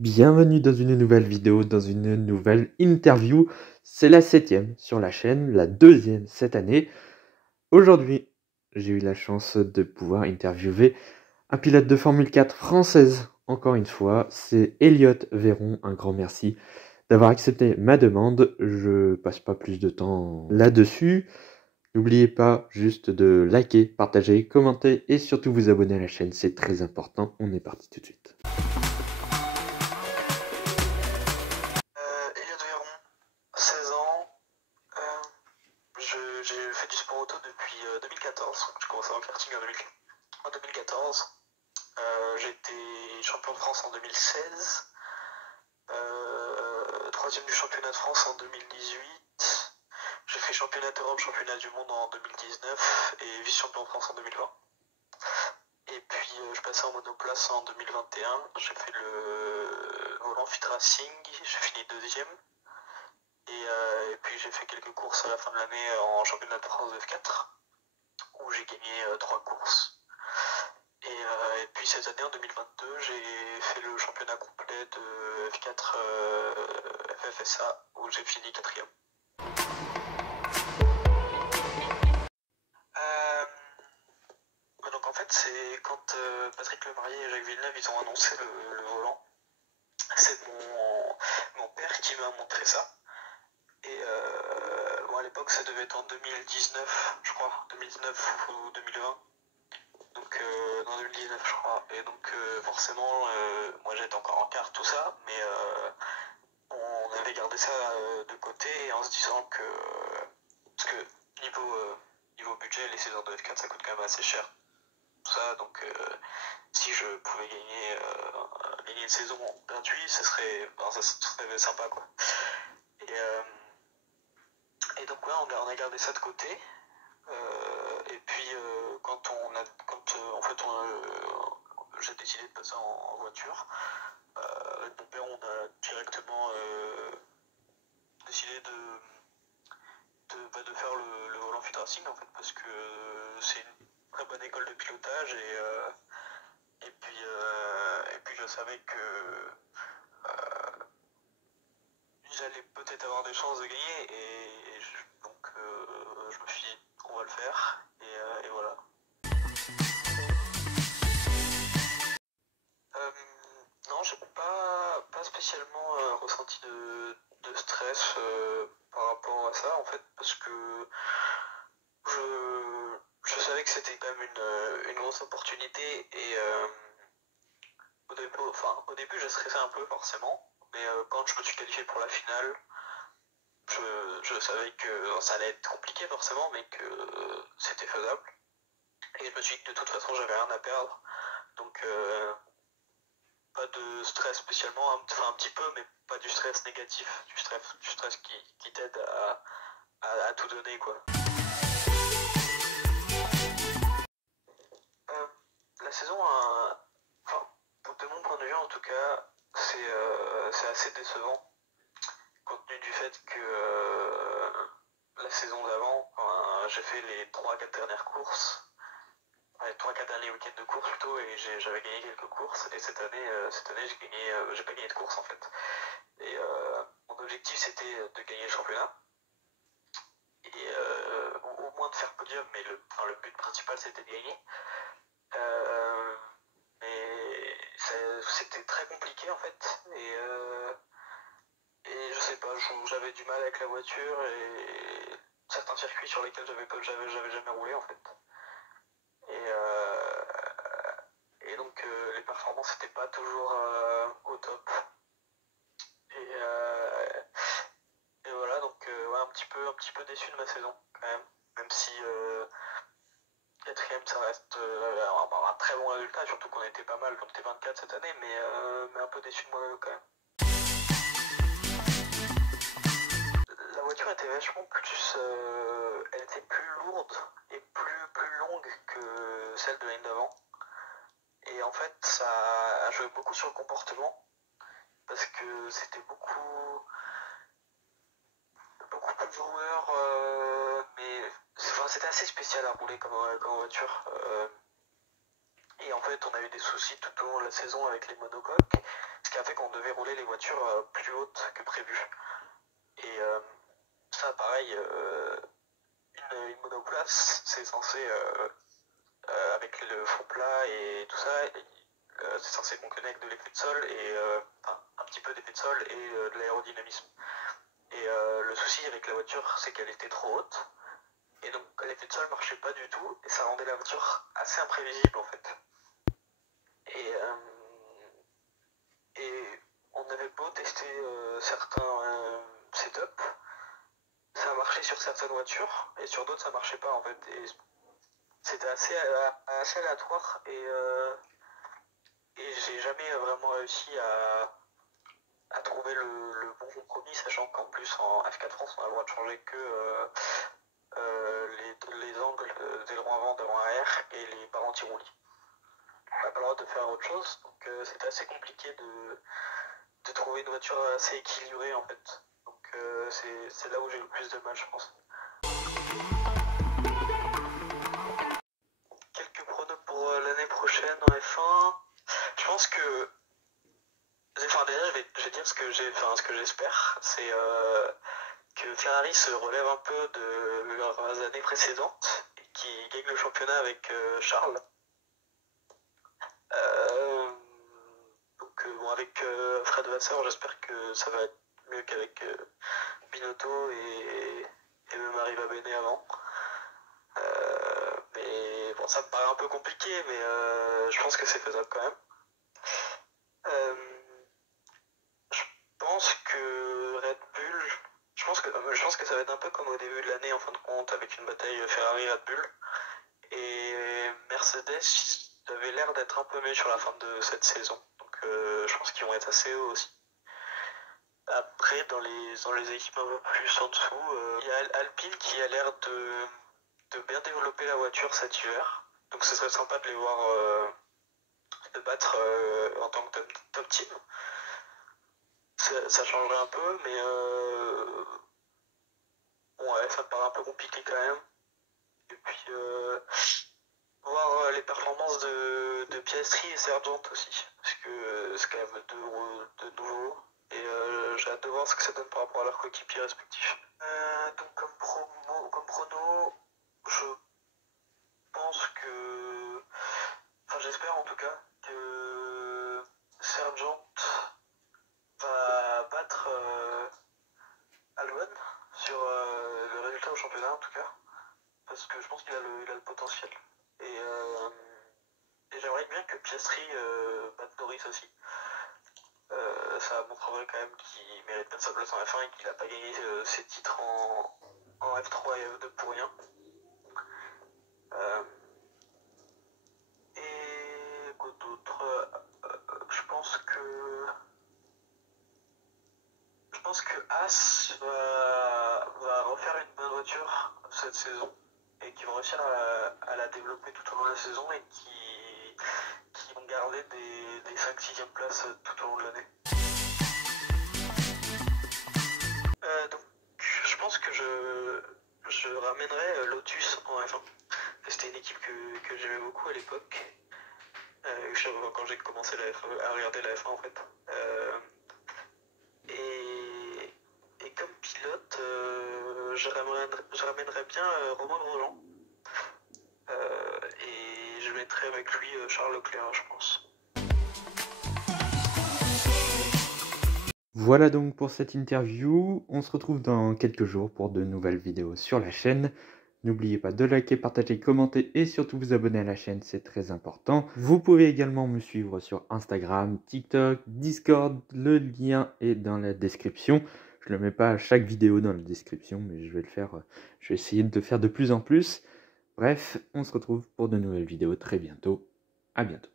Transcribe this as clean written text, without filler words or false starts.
Bienvenue dans une nouvelle vidéo, dans une nouvelle interview. C'est la 7e sur la chaîne, la 2e cette année. Aujourd'hui, j'ai eu la chance de pouvoir interviewer un pilote de Formule 4 française. Encore une fois, c'est Elliot Véron. Un grand merci d'avoir accepté ma demande. Je passe pas plus de temps là-dessus. N'oubliez pas juste de liker, partager, commenter et surtout vous abonner à la chaîne. C'est très important. On est parti tout de suite. Elliot Véron, 16 ans. J'ai fait du sport auto depuis 2014. J'ai commencé en karting en 2014. J'ai été champion de France en 2016. Troisième du championnat de France en 2018. J'ai fait championnat d'Europe, championnat du monde en 2019 et vice-champion de France en 2020. Et puis je passais en monoplace en 2021. J'ai fait le volant Fit Racing. J'ai fini deuxième. Et puis j'ai fait quelques courses à la fin de l'année en championnat de France de F4 où j'ai gagné 3 courses. Et puis cette année en 2022 j'ai fait le championnat complet de F4 FFSA où j'ai fini 4ème. Donc en fait c'est quand Patrick Lemarié et Jacques Villeneuve ils ont annoncé le volant. C'est mon père qui m'a montré ça. Et bon, à l'époque, ça devait être en 2019, je crois, 2019 ou 2020. Donc, non, 2019, je crois. Et donc, forcément, moi j'étais encore en quart, tout ça, mais on avait gardé ça de côté en se disant que. Parce que niveau budget, les saisons de F4 ça coûte quand même assez cher. Tout ça, donc si je pouvais gagner une saison gratuite, ça serait sympa quoi. Et donc ouais, on a gardé ça de côté. Et puis quand j'ai décidé de passer en voiture, avec mon père on a directement décidé de faire le volant Fit Racing en fait parce que c'est une très bonne école de pilotage et puis je savais que j'allais peut-être avoir des chances de gagner donc je me suis dit on va le faire et voilà. Non, j'ai pas spécialement ressenti de stress par rapport à ça en fait parce que je savais que c'était quand même une grosse opportunité et au début je stressais un peu forcément mais quand je me suis qualifié pour la finale je savais que ça allait être compliqué forcément mais que c'était faisable et je me suis dit que de toute façon j'avais rien à perdre donc pas de stress spécialement, enfin un petit peu mais pas du stress négatif, du stress qui t'aide à tout donner quoi. La saison enfin de mon point de vue en tout cas c'est assez décevant compte tenu du fait que la saison d'avant j'ai fait les 3-4 dernières courses, les 3-4 derniers week-ends de course plutôt et j'avais gagné quelques courses et cette année j'ai pas gagné de course en fait et mon objectif c'était de gagner le championnat et au moins de faire podium mais le but principal c'était de gagner mais c'était très compliqué en fait et je sais pas, j'avais du mal avec la voiture et certains circuits sur lesquels j'avais jamais roulé en fait. Et donc les performances n'étaient pas toujours au top. Et voilà, donc ouais, un petit peu déçu de ma saison quand même si quatrième ça reste un très bon résultat, surtout qu'on était pas mal, on était 24 cette année, mais un peu déçu de moi-même quand même. La voiture était vachement plus. Elle était plus lourde et plus longue que celle de l'année d'avant. Et en fait, ça a joué beaucoup sur le comportement. Parce que c'était beaucoup plus joueur. Mais c'était assez spécial à rouler comme voiture. Et en fait, on a eu des soucis tout au long de la saison avec les monocoques. Ce qui a fait qu'on devait rouler les voitures plus hautes que prévu. Et ça, pareil, une monoplace, c'est censé, avec le fond plat et tout ça, c'est censé fonctionner avec de l'effet de sol, et enfin, un petit peu d'effet de sol et de l'aérodynamisme. Et le souci avec la voiture, c'est qu'elle était trop haute, et donc l'effet de sol marchait pas du tout, et ça rendait la voiture assez imprévisible en fait. Et on avait beau tester certains setups, ça marchait sur certaines voitures, et sur d'autres ça marchait pas en fait. Et c'était assez aléatoire, et j'ai jamais vraiment réussi à trouver le bon compromis, sachant qu'en plus en F4 France on a le droit de changer que les angles d'aileron avant, d'avant arrière et les barres anti-roulis. On n'a pas le droit de faire autre chose, donc c'était assez compliqué de trouver une voiture assez équilibrée en fait. Donc c'est là où j'ai le plus de mal, je pense. Quelques pronos pour l'année prochaine en F1. Je pense que, enfin déjà je vais dire ce que j'espère, c'est que Ferrari se relève un peu de leurs années précédentes et qui gagne le championnat avec Charles. Donc bon, avec Fred Vasseur, j'espère que ça va être mieux qu'avec Binotto et même Arriva Bene avant. Mais bon, ça me paraît un peu compliqué, mais je pense que c'est faisable quand même. Je pense que Red Bull, je pense que ça va être un peu comme au début de l'année en fin de compte, avec une bataille Ferrari-Red Bull. Et Mercedes, ils avaient l'air d'être un peu mieux sur la fin de cette saison. Donc je pense qu'ils vont être assez hauts aussi. Après, dans les équipes un peu plus en dessous, il y a Alpine qui a l'air de bien développer la voiture cet hiver. Donc ce serait sympa de les voir de battre en tant que top team. Ça changerait un peu, mais ouais, ça me paraît un peu compliqué quand même. Et puis voir les performances de Piastri et Sargent aussi, parce que c'est quand même de nouveau. Et j'ai hâte de voir ce que ça donne par rapport à leurs coéquipiers respectifs. Donc comme prono, je pense que, enfin j'espère en tout cas que Sargent va battre Albon sur le résultat au championnat en tout cas, parce que je pense qu'il a le potentiel. Et j'aimerais bien que Piastri batte Norris aussi. Ça montrerait quand même qu'il mérite bien sa place en F1 et qu'il n'a pas gagné ses titres en F3 et F2 pour rien. Et quoi d'autre, je pense que As va refaire une bonne voiture cette saison et qu'ils vont réussir à la développer tout au long de la saison et qui vont garder des 5-6e places tout au long de l'année. Donc je pense que je ramènerai Lotus en F1. C'était une équipe que j'aimais beaucoup à l'époque, quand j'ai commencé à regarder la F1 en fait. Et comme pilote, je ramènerais bien Romain Grosjean. Et je mettrais avec lui Charles Leclerc, je pense. Voilà donc pour cette interview. On se retrouve dans quelques jours pour de nouvelles vidéos sur la chaîne. N'oubliez pas de liker, partager, commenter et surtout vous abonner à la chaîne, c'est très important. Vous pouvez également me suivre sur Instagram, TikTok, Discord. Le lien est dans la description. Je ne le mets pas à chaque vidéo dans la description, mais je vais le faire. Je vais essayer de le faire de plus en plus. Bref, on se retrouve pour de nouvelles vidéos très bientôt. À bientôt.